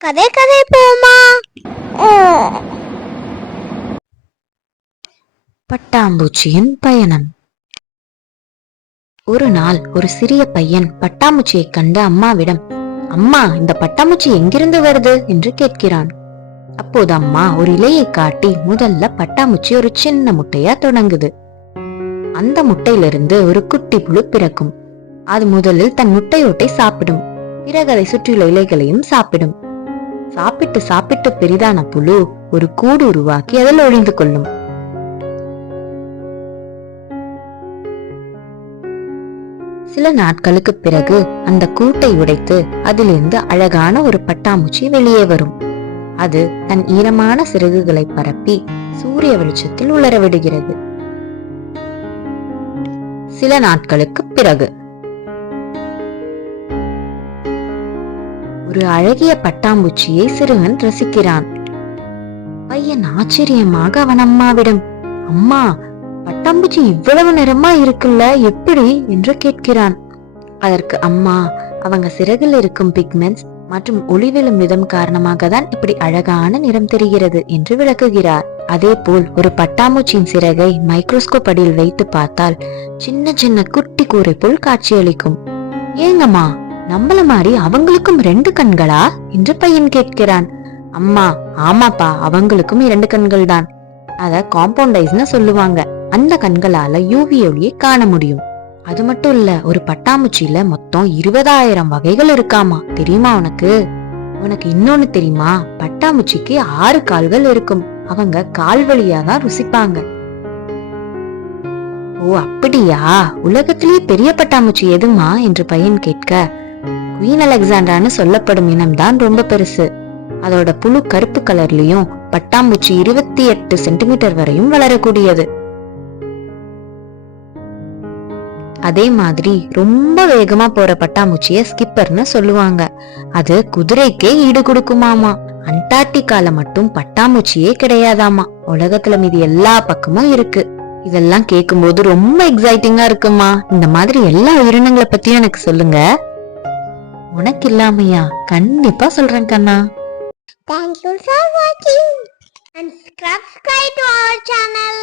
கதை கதை போமா பட்டாம்பூச்சியின் பயணம். ஒரு நாள் ஒரு சிறிய பையன் பட்டாம்பூச்சியை கண்டு அம்மாவிடம் அம்மா இந்த பட்டாம்பூச்சி எங்கிருந்து வருது? என்று கேட்கிறான். அப்போது அம்மா ஒரு இலையை காட்டி முதல்ல பட்டாம்பூச்சி ஒரு சின்ன முட்டையா தொடங்குது. அந்த முட்டையிலிருந்து ஒரு குட்டி புழு பிறக்கும். அது முதலில் தன் முட்டையோட்டை சாப்பிடும். பிறகு அதை சுற்றியுள்ள இலைகளையும் சாப்பிடும். சாப்பிட்டு சாப்பிட்டு பெரிதான புழு ஒரு கூடு உருவாக்கி அதில் ஒழிந்து கொள்ளும். சில நாட்களுக்கு பிறகு அந்த கூட்டை உடைத்து அதிலிருந்து அழகான ஒரு பட்டாம்பூச்சி வெளியே வரும். அது தன் ஈரமான சிறகுகளை பரப்பி சூரிய வெளிச்சத்தில் உலர விடுகிறது. சில நாட்களுக்கு பிறகு ஒரு அழகிய பட்டாம்பூச்சியை சிறுவன் ரசிக்கிறான். பையன் ஆச்சரியமாக அவன் அம்மாவிடம் அம்மா பட்டாம்பூச்சி இவ்வளவு நிறமா இருக்குல்ல எப்படி? என்று கேட்கிறான். அதற்கு அம்மா அவங்க சிறகில் இருக்கும் பிக்மெண்ட்ஸ் மற்றும் ஒளி விழும் விதம் காரணமாக தான் இப்படி அழகான நிறம் தெரிகிறது என்று விளக்குகிறார். அதே போல் ஒரு பட்டாம்பூச்சியின் சிறகை மைக்ரோஸ்கோப் அடியில் வைத்து பார்த்தால் சின்ன சின்ன குட்டி கூரை போல் காட்சியளிக்கும். ஏங்கம்மா நம்மள மாதிரி அவங்களுக்கும் ரெண்டு கண்களா? என்று பையன் கேட்கிறான். அம்மா ஆமாப்பா அவங்களுக்கும் இரண்டு கண்கள் தான் அத காம்பவுண்டைஸ்னு சொல்லுவாங்க. அந்த கண்களால யூவி ஒளியை காண முடியும். அது மட்டும் இல்ல ஒரு பட்டாம்பூச்சியில மொத்தம் இருபதாயிரம் வகைகள் இருக்காமா? தெரியுமா உனக்கு? உனக்கு இன்னொன்னு தெரியுமா? பட்டாம்பூச்சிக்கு ஆறு கால்கள் இருக்கும். அவங்க கால் வழியா தான் ருசிப்பாங்க. ஓ அப்படியா? உலகத்திலேயே பெரிய பட்டாம்பூச்சி எதுமா? என்று பையன் கேட்க குயின் அலெக்சாண்டரான்னு சொல்லப்படும் இனம்தான் ரொம்ப பெருசு. அதோட புழு கருப்பு கலர்லயும் பட்டாம்பூச்சி இருபத்தி எட்டு சென்டிமீட்டர் வரையும் வளரக்கூடியது. அதே மாதிரி ரொம்ப வேகமா போற பட்டாம்பூச்சிய ஸ்கிப்பர்னு சொல்லுவாங்க. அது குதிரைக்கே ஈடு கொடுக்குமாமா. அண்டார்டிகால மட்டும் பட்டாம்பூச்சியே கிடையாதாமா. உலகத்துல மீதி எல்லா பக்கமும் இருக்கு. இதெல்லாம் கேட்கும்போது ரொம்ப எக்ஸைட்டிங்கா இருக்குமா. இந்த மாதிரி எல்லா உயிரினங்களை பத்தியும் எனக்கு சொல்லுங்க. உனக்கு இல்லாமையா கண்டிப்பா சொல்றேன் கண்ணா Thank you for watching and subscribe to our channel.